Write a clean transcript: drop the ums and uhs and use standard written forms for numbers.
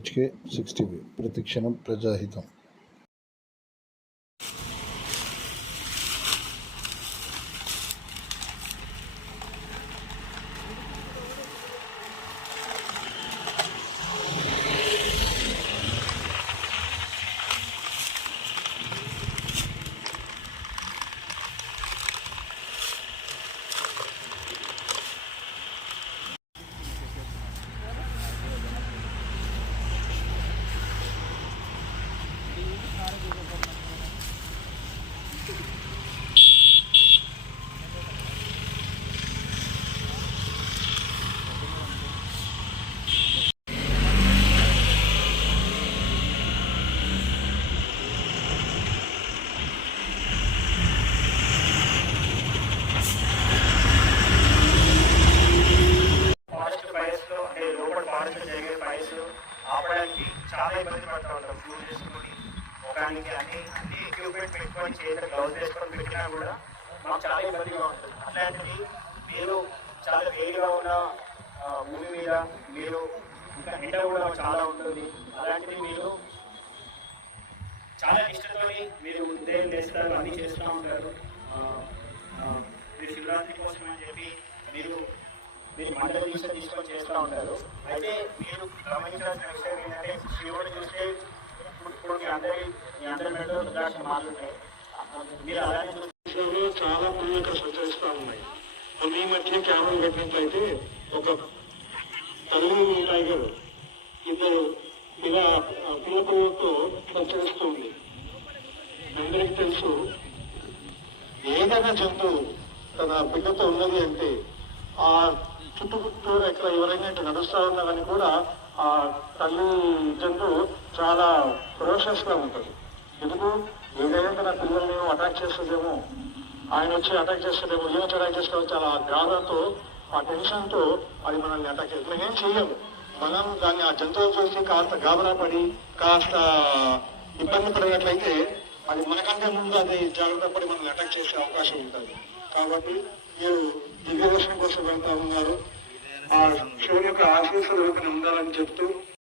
HK60V ప్రతిక్షణం ప్రజాహితం. ఆపడానికి చాలా ఇబ్బంది పడుతూ ఉంటాం. ఫ్యూజ్ చేసుకొని ఒకనికి అన్ని ఎక్విప్మెంట్ పెట్టుకొని చేతిలో గ్లౌజ్ వేసుకొని పెట్టినా కూడా మాకు చాలా ఇబ్బందిగా ఉంటుంది. అట్లాంటిది మీరు చాలా వేడిగా ఉన్న భూమి మీద మీరు ఇంకా ఎండ కూడా చాలా ఉంటుంది. అలాంటిది మీరు చాలా ఇష్టంతో మీరు ఉదయం చేస్తారు, అన్నీ చేస్తూ ఉంటారు. మీరు శివరాత్రి కోసం అని చెప్పి మీరు మండల దీక్ష తీసుకొని చేస్తూ ఉంటారు. అయితే మీరు గమనించాల్సిన విషయం ఏంటంటే శివుడు చూస్తే ఇప్పుడు మీ అందరి మెడలో రుద్రాక్ష మాలు ఉంటాయి. మీరు అలానే చూస్తే చాలా పనులు ఇక్కడ సంచరిస్తూ ఉన్నాయి. ఈ మధ్య కెమెరా పెట్టినట్లయితే ఒక తల్లి టైగర్ ఇద్దరు ఇలా పిల్లతో సంచరిస్తుంది. అందరికీ తెలుసు, ఏదైనా జంతువు తన బిడ్డతో ఉన్నది అంటే ఆ చుట్టుముట్టూ ఎక్కడ ఎవరైనా ఇట్లా నడుస్తూ ఉన్నా కానీ కూడా ఆ తల్లి జంతువు చాలా ఫెరోషియస్ గా ఉంటుంది. ఎందుకు ఏదైనా తన పిల్లల్ని అటాక్ చేస్తుందేమో, ఆయన వచ్చి అటాక్ చేస్తుందేమో, ఈయన వచ్చి అటాక్ చేస్తామో చాలా గాథతో ఆ టెన్షన్ తో అది మనల్ని అటాక్ చేస్తుంది. మనం ఏం చెయ్యము, మనం దాన్ని ఆ జంతువు చూసి కాస్త గాబరా పడి కాస్త ఇబ్బంది పడినట్లయితే అది మనకంటే ముందు అది జాగ్రత్త పడి మనల్ని అటాక్ చేసే అవకాశం ఉంటుంది. కాబట్టి మీరు దివ్య దర్శనం కోసం వెళ్తా ఉన్నారు. ఆ శివుని యొక్క ఆశీస్సులు ఉండాలని చెప్తూ